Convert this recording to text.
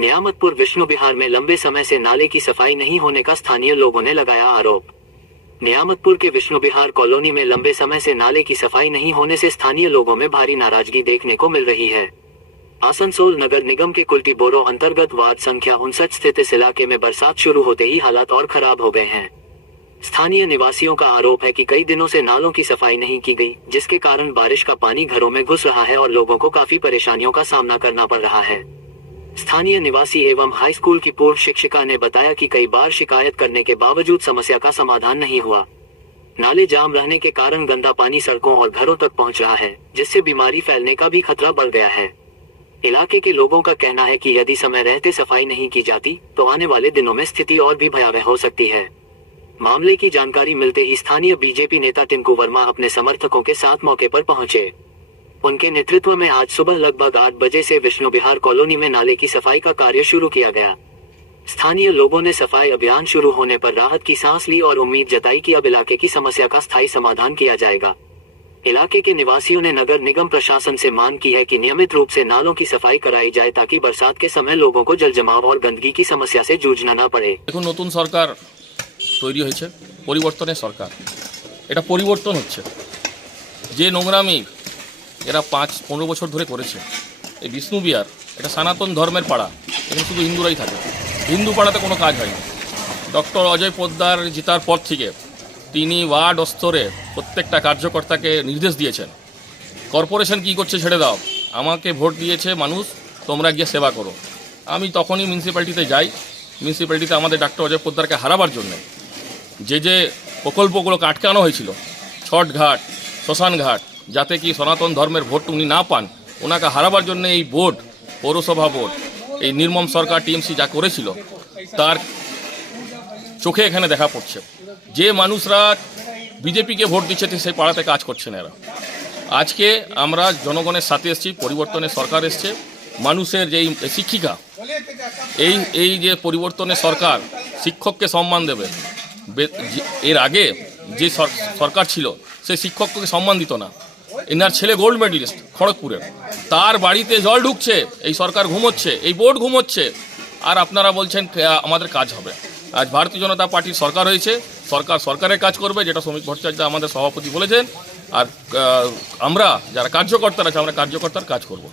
नियामतपुर विष्णु विहार में लंबे समय से नाले की सफाई नहीं होने का स्थानीय लोगों ने लगाया आरोप। नियामतपुर के विष्णु विहार कॉलोनी में लंबे समय से नाले की सफाई नहीं होने से स्थानीय लोगों में भारी नाराजगी देखने को मिल रही है। आसनसोल नगर निगम के कुल्टी बोरो अंतर्गत वार्ड संख्या 59 स्थित इस इलाके में बरसात शुरू होते ही हालात और खराब हो गए हैं। स्थानीय निवासियों का आरोप है कि कई दिनों से नालों की सफाई नहीं की गई, जिसके कारण बारिश का पानी घरों में घुस रहा है और लोगों को काफी परेशानियों का सामना करना पड़ रहा है। स्थानीय निवासी एवं हाई स्कूल की पूर्व शिक्षिका ने बताया कि कई बार शिकायत करने के बावजूद समस्या का समाधान नहीं हुआ। नाले जाम रहने के कारण गंदा पानी सड़कों और घरों तक पहुंच रहा है, जिससे बीमारी फैलने का भी खतरा बढ़ गया है। इलाके के लोगों का कहना है कि यदि समय रहते सफाई नहीं की जाती तो आने वाले दिनों में स्थिति और भी भयावह हो सकती है। मामले की जानकारी मिलते ही स्थानीय बीजेपी नेता टिंकू वर्मा अपने समर्थकों के साथ मौके पर पहुंचे। उनके नेतृत्व में आज सुबह लगभग 8 बजे से विष्णु विहार कॉलोनी में नाले की सफाई का कार्य शुरू किया गया। स्थानीय लोगों ने सफाई अभियान शुरू होने पर राहत की सांस ली और उम्मीद जताई कि अब इलाके की समस्या का स्थायी समाधान किया जाएगा। इलाके के निवासियों ने नगर निगम प्रशासन से मांग की है कि नियमित रूप से नालों की सफाई कराई जाए ताकि बरसात के समय लोगों को जल जमाव और गंदगी की समस्या से जूझना न पड़े। এখন নতুন সরকার তৈরি হয়েছে, পরিবর্তনের সরকার। এটা পরিবর্তন হচ্ছে। যে নোংরামি এরা 5-15 বছর ধরে করেছে, এই বিষ্ণু বিহার এটা সনাতন ধর্মের পাড়া, এখানে শুধু হিন্দুরাই থাকে। হিন্দু পাড়াতে কোনো কাজ হয়নি। ডক্টর অজয় পোদ্দার জেতার পর থেকে তিনি ওয়ার্ড স্তরে প্রত্যেকটা কার্যকর্তাকে নির্দেশ দিয়েছেন, কর্পোরেশন কি করছে ছেড়ে দাও, আমাকে ভোট দিয়েছে মানুষ, তোমরা গিয়ে সেবা করো। আমি তখনই মিউনিসিপ্যালিটিতে যাই। মিউনিসিপ্যালিটিতে আমাদের ডক্টর অজয় পোদ্দারকে হারাবার জন্য যে প্রকল্পগুলোকে আটকানো হয়েছিল, ছট ঘাট, শ্মশান ঘাট, যাতে কি সনাতন ধর্মের ভোট উনি না পান, ওনাকে হারাবার জন্য এই বোর্ড, পৌরসভা বোর্ড, এই নির্মম সরকার টিএমসি যা করেছিল তার চোখে এখানে দেখা পড়ছে। যে মানুষরা বিজেপিকে ভোট দিচ্ছে সেই পাড়াতে কাজ করছে না এরা। আজকে আমরা জনগণের সাথে এসেছি, পরিবর্তনের সরকার এসছে, মানুষের যেই শিক্ষিকা, এই যে পরিবর্তনের সরকার শিক্ষককে সম্মান দেবে। এর আগে যে সরকার ছিল সেই শিক্ষককে সম্মান দিত না। এনার ছেলে গোল্ড মেডেলিস্ট খড়গপুরের, তার বাড়িতে জল ঢুকছে, এই সরকার ঘুমোচ্ছে, এই বোর্ড ঘুমোচ্ছে, আর আপনারা বলছেন আমাদের কাজ হবে। আজ ভারতীয় জনতা পার্টির সরকার হয়েছে, সরকারের কাজ করবে, যেটা শ্রমিক ভট্টাচার্য আমাদের সভাপতি বলেছেন। আর আমরা যারা কার্যকর্তারা আছে, আমরা কার্যকর্তার কাজ করব।